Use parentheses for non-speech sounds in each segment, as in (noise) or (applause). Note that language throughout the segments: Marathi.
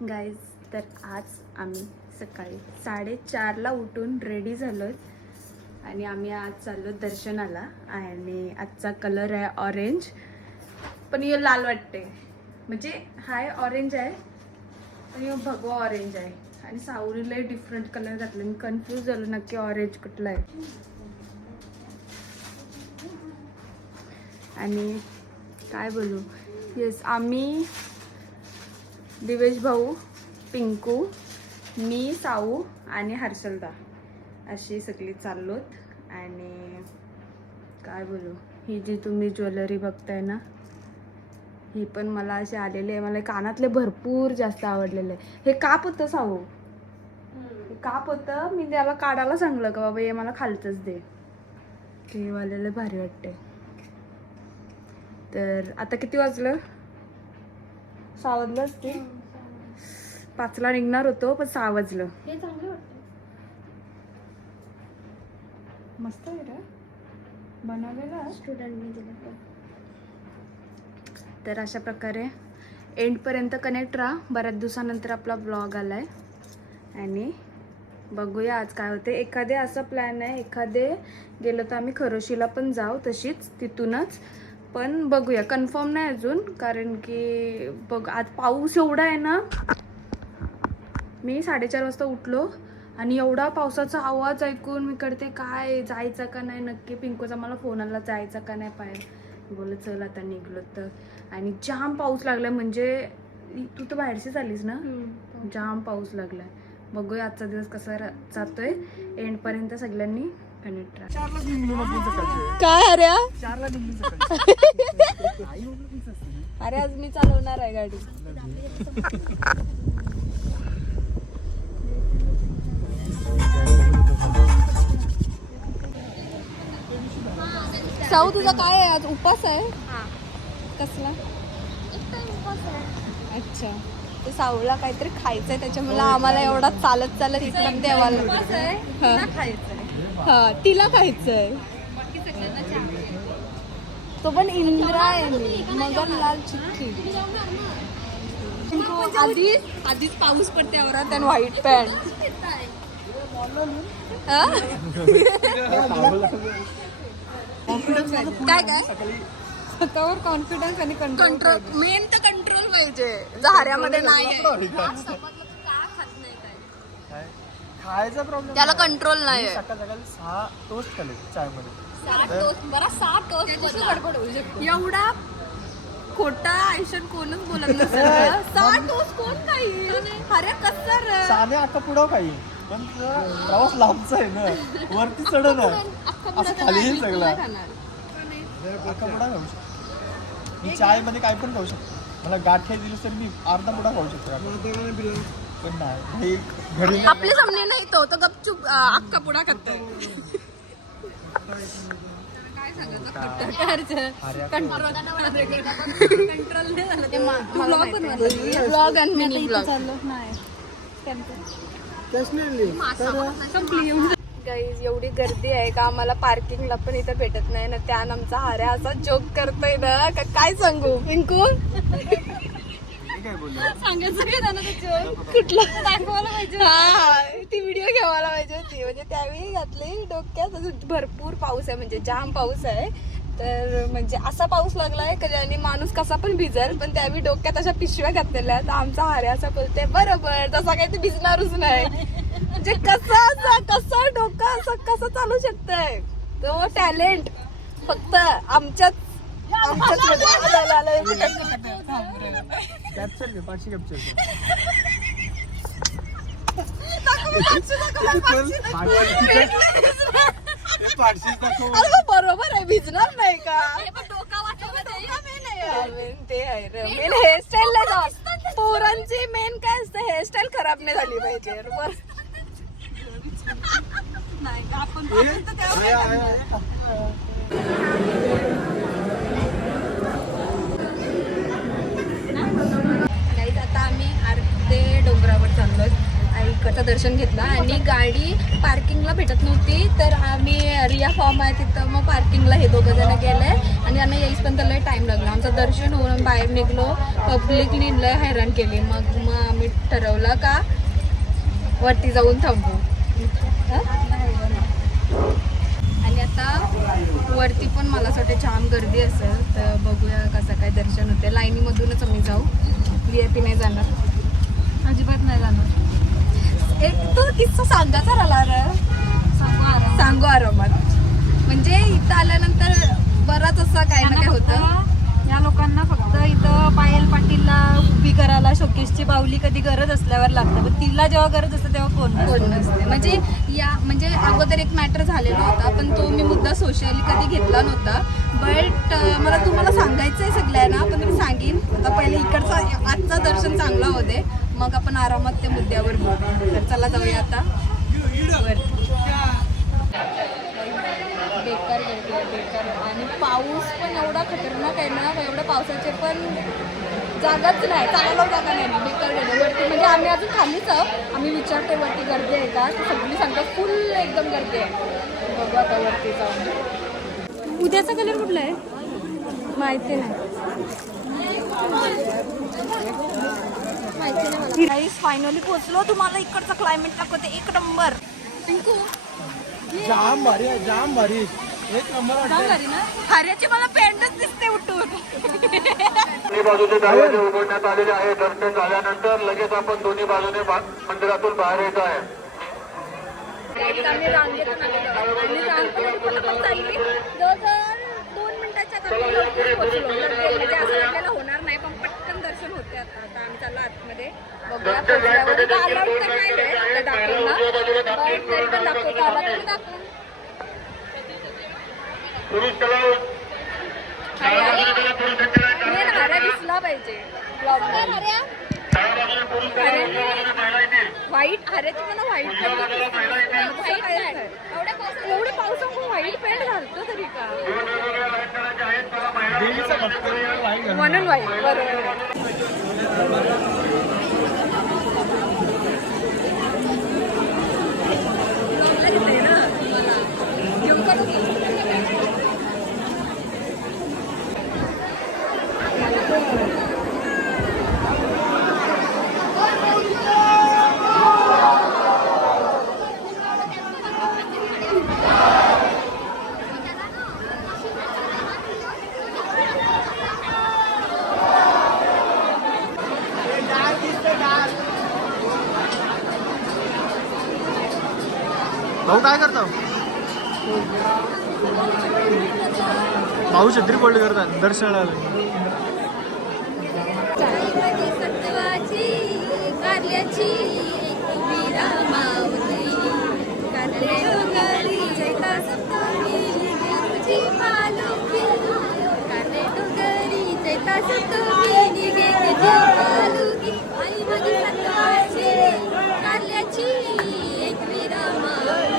गाईज तर आज आम्ही सकाळी साडेचारला उठून रेडी झालो आणि आम्ही आज चाललो दर्शनाला. आणि आजचा कलर आहे ऑरेंज पण हे लाल वाटते म्हणजे हाय ऑरेंज आहे पण हे भगवा ऑरेंज आहे. आणि सावरीला डिफरंट कलर घातले मी कन्फ्यूज झालो नक्की ऑरेंज कुठला आहे. आणि काय बोलू? येस आम्ही दिवेश भाऊ पिंकू मी साऊ आणि हर्षलदा अशी सगळी चाललोत आणि काय बोलू? ही जी तुम्ही ज्वेलरी बघताय ना ही पण मला अशी आलेली आहे. मला कानातले भरपूर जास्त आवडलेले आहे. हे काप होतं साऊ? हे काप होतं. मी त्याला काढायला सांगलं का बाबा हे मला खालचंच दे. ते वालेलं भारी वाटते तर आता किती वाजलं? ते पाचला निघणार होतो पण सहा वाजलं हे चांगलं वाटतं. मस्त आहे रे. बनवलेलं स्टुडंटने दिलं तर अशा प्रकारे एंडपर्यंत कनेक्ट राहा. बऱ्याच दिवसानंतर आपला ब्लॉग आला आहे आणि बघूया आज काय होते एखादे असं प्लॅन आहे. एखादे गेलो तर आम्ही खरोशीला पण जाऊ तशीच तिथूनच. पण बघूया. कन्फर्म नाही अजून कारण की बघ आज पाऊस एवढा आहे ना. मी साडेचार वाजता उठलो आणि एवढा पावसाचा आवाज ऐकून मी करते काय जायचं का नाही? नक्की पिंकूचा मला फोन आला जायचं का नाही पाय बोल चल आता निघलो तर. आणि जाम पाऊस लागलाय म्हणजे तू तर बाहेरशीच आलीस ना? जाम पाऊस लागलाय. बघूया आजचा दिवस कसा रा- जातोय. एंड पर्यंत सगळ्यांनी कनेक्ट राहा काय अरे. अरे आज मी चालवणार आहे गाडी. साऊ तुझा काय आहे? आज उपास आहे? कसला? अच्छा. ते साऊला काहीतरी खायचंय त्याच्यामुळे आम्हाला एवढा चालत चालत इकडं देवाला हा. हा तिला खायचंय. तो पण इंद्रायणी मगर लाल चिठ्ठी. आधीच आधीच पाऊस पडते औरात आणि व्हाईट पॅन्ट काय काय? स्वतःवर कॉन्फिडन्स आणि कंट्रोल मेन तर कंट्रोल पाहिजे. झाऱ्यामध्ये नाही? खायचा प्रॉब्लेम त्याला कंट्रोल नाही आहे. सकाळ सकाळी सहा टोस्ट खाल्ले चायमध्ये एवढा खोटा आयुष्यात कोणच बोलत (laughs) नसेल सहा टोस्ट कोण खाईल? अरे कसं रे? साधे अख्खा पुढं काही. पण जरा प्रवास लांबचा आहे ना. वरती चढ ना. असं खाली येईल सगळं. अख्खा पुडा खाऊ शकतो. मी चायमध्ये काय पण खाऊ शकतो. मला गाठ्या दिली तर मी अर्धा पुडा खाऊ शकतो. पण नाही. हे घरी आपले सामने नाही तो तो गपचूप अं, अख्खा पुडा खातोय. ब्लॉग आणि मिनी ब्लॉग गाईज एवढी गर्दी आहे का? आम्हाला पार्किंगला पण इथं भेटत नाही. ना त्यान आमचा हाऱ्या असा जोक करतोय ना का काय सांगू? पिंकू? काय बोललो सांगायचं काय त्यानं ते joke? कुठलं? दाखवायला पाहिजे हा ती व्हिडिओ घ्यावायला पाहिजे होती. म्हणजे त्यावेळी घातली डोक्यात. अजून भरपूर पाऊस आहे. म्हणजे जाम पाऊस आहे. तर म्हणजे असा पाऊस लागलाय का ज्याने माणूस कसा पण भिजेल पण त्यावेळी डोक्यात अशा पिशव्या घातलेल्या तर आमचा हार्या असा बोलते बरोबर तसा काही ते भिजणारच नाही. म्हणजे कसं असं कसं डोकं असं कसं चालू शकतंय? तो टॅलेंट फक्त आमच्याच आमच्याच मध्ये आलंय. कॅप्चर घे पाचशे कॅप्चर बरोबर आहे भिजणार नाही का मेन ते आहे रे मेन हेअरस्टाईल पोरांची मेन काय असतं हेअरस्टाईल खराब नाही झाली पाहिजे गाईज आता आम्ही अर्धे डोंगरावर चाललो आई इकडचं दर्शन घेतलं आणि गाडी पार्किंगला भेटत नव्हती. तर आम्ही रिया फॉर्म आहे तिथं मग पार्किंगला हे दोघं जण गेले. आणि त्यांना येईपर्यंत लय टाईम लागला. आमचं दर्शन होऊन बाहेर निघलो. पब्लिकनी लय हैराण केली. मग मग आम्ही ठरवलं का वरती जाऊन थांबू. आणि आता वरती पण मला असं वाटतं छान गर्दी असेल. तर बघूया कसं काय दर्शन होते लाईनीमधूनच आम्ही जाऊ. व्ही आय पी नाही जाणार. अजिबात नाही जाणार. एक तो किस्सा सांगायचा राहिला रे सांगू आरामात. म्हणजे इथं आल्यानंतर बराच असा काय ना काय होतं. या लोकांना फक्त इथं पायल पाटीलला उभी करायला शोकेशची बावली कधी गरज असल्यावर लागतं. पण तिला जेव्हा गरज असते तेव्हा कोण नसतं. कोण नसते. म्हणजे या म्हणजे अगोदर एक मॅटर झालेला होता पण तो मी मुद्दा सोशली कधी घेतला नव्हता. बट मला तुम्हाला सांगायचं आहे सगळ्यांना पण मी सांगेन. आता पहिले इकडचा आजचा दर्शन चांगला होते मग आपण आरामात त्या मुद्द्यावर बोलू. तर चला जाऊया आता. वर. बेकार बेकार आणि पाऊस पण एवढा खतरनाक आहे ना एवढ्या पावसाचे पण जागाच नाही चालायला जागा नाही बेकार गेलो वरती म्हणजे आम्ही अजून खालीच आहोत. आम्ही विचारते वरती गर्दी आहे का? सगळी सांगतात फुल एकदम गर्दी आहे. बघू आता वरती जाऊन. उद्याचा कलर कुठला आहे? माहिती नाही. फायनली पोहोचलो. तुम्हाला इकडचा क्लायमेट दाखवते. एक नंबर जाम भारी आहे जाम भारी. एक नंबर हऱ्याची मला पॅन्टच दिसते उठून. बाजूचे दरवाजे उघडण्यात आलेले आहे दर्शन झाल्यानंतर लगेच आपण दोन्ही बाजूने मंदिरातून बाहेर येत आहे. एक आम्ही बघूया अलाउड तर नाही आहे त्या दाखवून पण तरी पण दाखवता आला तरी दाखवून पुरुष तलाव मेन हऱ्या दिसला पाहिजे. व्हाईट हऱ्याची मला व्हाईट एवढे पावसामुळे व्हाईट पॅन्ट घालतो तरी का. म्हणून व्हाईट बरोबर. भाऊ काय करतो? भाऊ छत्री पडली करतात दर्शनाला सत्वाची कारल्याची वीरा मावली कारले डोंगरी जैता सप्तमी तुझी पालखी कारले डोंगरी जैता सप्तमी निघे तुझी पालखी आई माझी सत्वाची कारल्याची एक वीरा मावली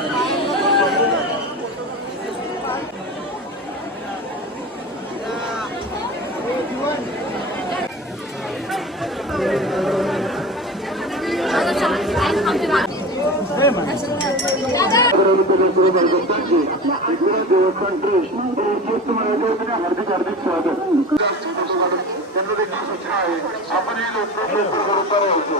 देवस्थान ट्रस्ट हार्दिक हार्दिक स्वागत त्यांना देखील सूचना आहे आपण हे लोक बरोबर होतो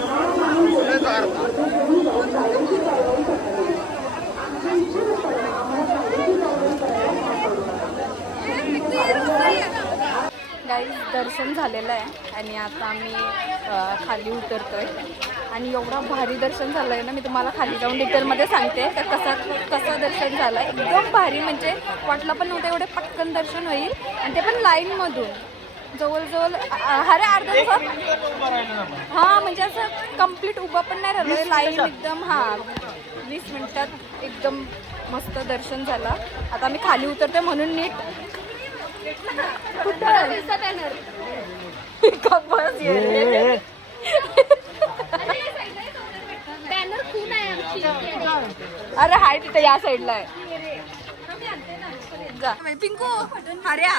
दर्शन झालेलं आहे आणि आता आम्ही खाली उतरतोय. आणि एवढा भारी दर्शन झालं आहे ना मी तुम्हाला खाली जाऊन डिटेलमध्ये सांगते तर कसा कसं दर्शन झालं एकदम भारी म्हणजे वाटलं पण नव्हतं एवढे पटकन दर्शन होईल. आणि ते पण लाईनमधून. जवळजवळ अरे अर्धा तासात हां म्हणजे असं कंप्लीट उभं पण नाही राहिलं लाईन एकदम हां वीस मिनिटात एकदम मस्त दर्शन झालं. आता आम्ही खाली उतरते म्हणून नीट अरे हाय तिथे या साईडला आहे. जा. पिंकू हऱ्या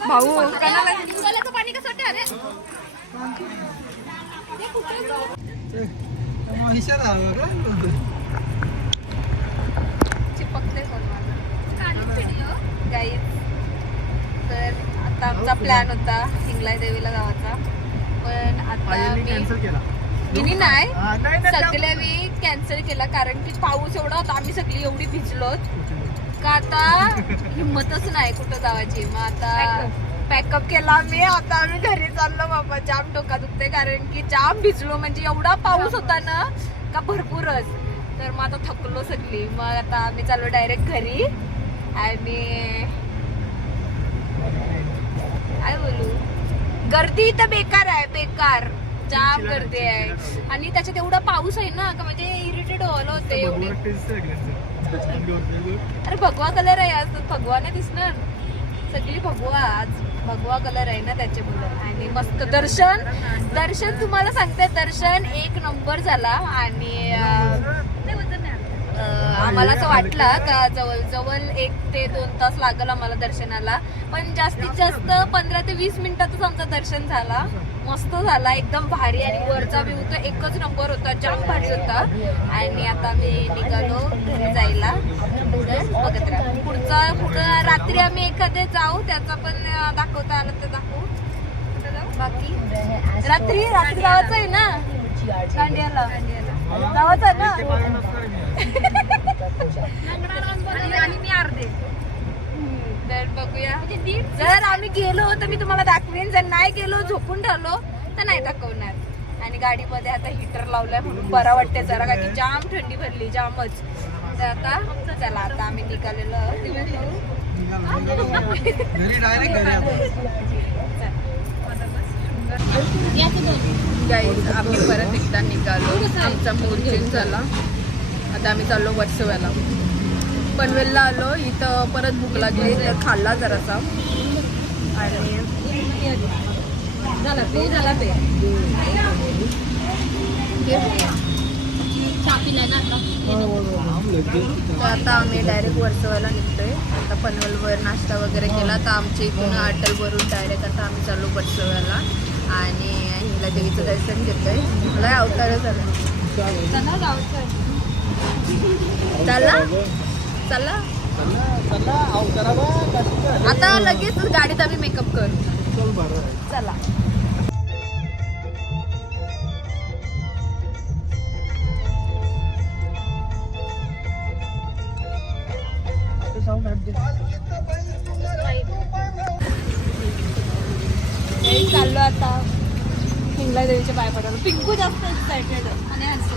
भाऊ कणाला पाणी कसं वाटतं अरे चिपकले गाईज तर आता आमचा प्लॅन होता हिंगलाय देवीला गावाचा पण आता मी मिनी नाही. हा, नाही, नाही, सगळे मी कॅन्सल केला कारण की पाऊस एवढा होता आम्ही सगळी एवढी भिजलोत. का आता हिंमतच नाही कुठं जावायची मग आता पॅकअप केला मी. आता आम्ही घरी चाललो बाबा. जाम डोका दुखते कारण की जाम भिजलो. म्हणजे एवढा पाऊस होता ना का भरपूरच. तर मग आता थकलो सगळी. मग आता आम्ही चाललो डायरेक्ट घरी. आणि काय बोलू? गर्दी तर बेकार आहे बेकार. जाम गर्दी आहे. आणि त्याच्यात एवढा पाऊस आहे ना का म्हणजे इरिटेट व्हायला होते एवढी. (laughs) अरे भगवा कलर आहे आज. भगवा नाही दिसणार. सगळी भगवा आज. भगवा कलर आहे ना त्याच्यामुळे. आणि मस्त दर्शन. दर्शन तुम्हाला सांगते दर्शन एक नंबर झाला. आणि आम्हाला असं वाटलं का जवळ जवळ एक ते दोन तास लागल आम्हाला दर्शनाला. पण जास्तीत जास्त पंधरा ते वीस मिनिटातच आमचं दर्शन झाला. मस्त झाला. एकदम भारी आणि वरचा व्ह्यू तर एकच नंबर होता. जाम भारी होता. आणि आता आम्ही निघालो घरी जायला बघत राहा. पुढचा पुढं रात्री आम्ही एखादे जाऊ त्याचा पण दाखवता आलं तर दाखवू? बाकी? रात्री रात्री जावाचं आहे ना? दांडियाला जावाचं आहे ना? (laughs) आणि मी अर्धे. तर बघूया. जर आम्ही गेलो तर मी तुम्हाला दाखवेन. जर नाही गेलो झोपून ठरलो तर नाही दाखवणार. आणि गाडीमध्ये आता हिटर लावलाय म्हणून बरा वाटते जरा. का की जाम थंडी भरली जामच. तर आता चला आता आम्ही निघालेलो आम्ही परत एकदा निघालो. आमचा मूड चेंज झाला. आता आम्ही चाललो वर्सव्याला पनवेलला आलो इथं परत भूक लागली तर खाल्ला जरासा. आणि झाला झाला तर आता आम्ही डायरेक्ट वर्सवाला निघतोय. आता पनवेलवर नाश्ता वगैरे केला तर आमच्या इथून अटलवरून डायरेक्ट आता आम्ही चाललो वर्सव्याला आणि हिला देवीचं दर्शन घेतोय. मला अवतार झालं. चला चला. चला. आऊ जरा आता लगेच गाडीत आम्ही मेकअप करू. चला. चाललो आता. हिंगला देवीच्या पाय पडायला पिंकू जास्त एक्सायटेड आणि हसू.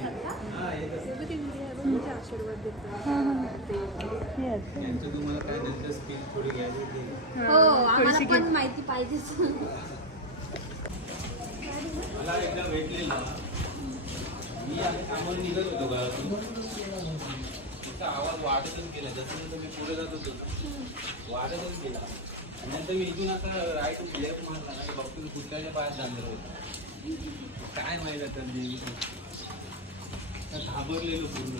आम्ही दिवेत खाऊ. हो आम्हाला पण माहिती पाहिजेच. आवाज वाढतच गेला. जसं जसं मी पुढे जात होतो वाढतच गेला. आणि नंतर मी इथून आता राईट लेफ्ट मारला ना बघतो कुत्र्याच्या पायात जाणार होतो. काय माहिती तर घाबरलेलो पूर्ण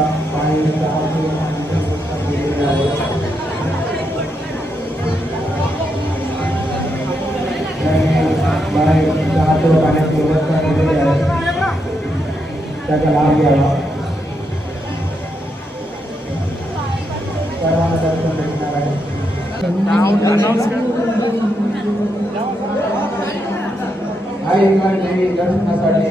बारा एकच्या आत व्यवस्था केलेली आहे. त्याचा लाभ घ्यावा सर्वांना दर्शन भेटणार आहे आई दर्शनासाठी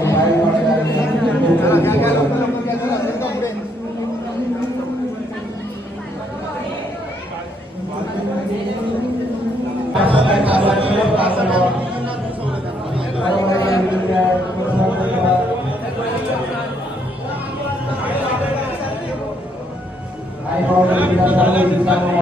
Obrigado,